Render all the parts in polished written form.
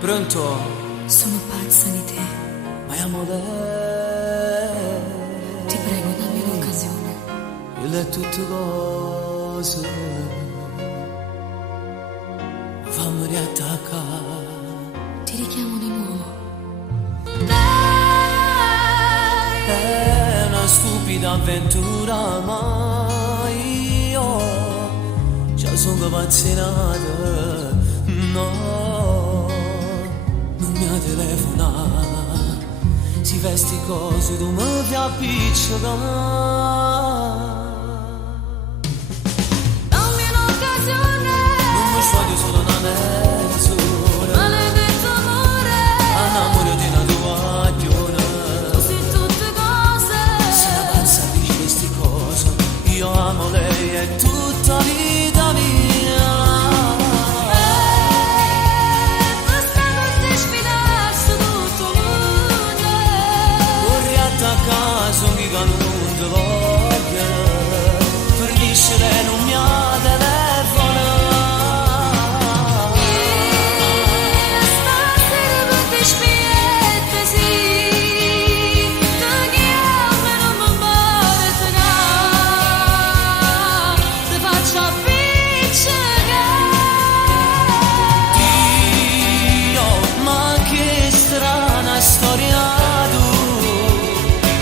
Pronto? Sono pazza di te. Ma amore, Ti prego, dammi un'occasione. il è tutto cose, fammi riattaccare. Ti richiamo di nuovo. È una stupida avventura, ma io già sono vaccinato. No, non mi ha telefonato. Si vesti così, tu mi fai appiccicare. Dammi un'occasione. Non mi sciogli solo una mezz'ora. Maledetto amore. Annamore di una tua aglione. Tu sei tutte cose. Se la pensa di queste cose, io amo lei, è tutta vita mia. Basta per te sfidare su tutto mondo. Vorrei attaccare su chi non ti voglio, per discere non mi ha telefono. Stasera per te spiette, sì. Ti chiamo e non mi importa. Ti faccio appiccicare. Dio, ma che strana storia tu,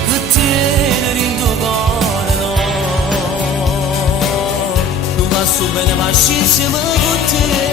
per tenere in tuo cuore, no. Non va su bene, ma insieme con te.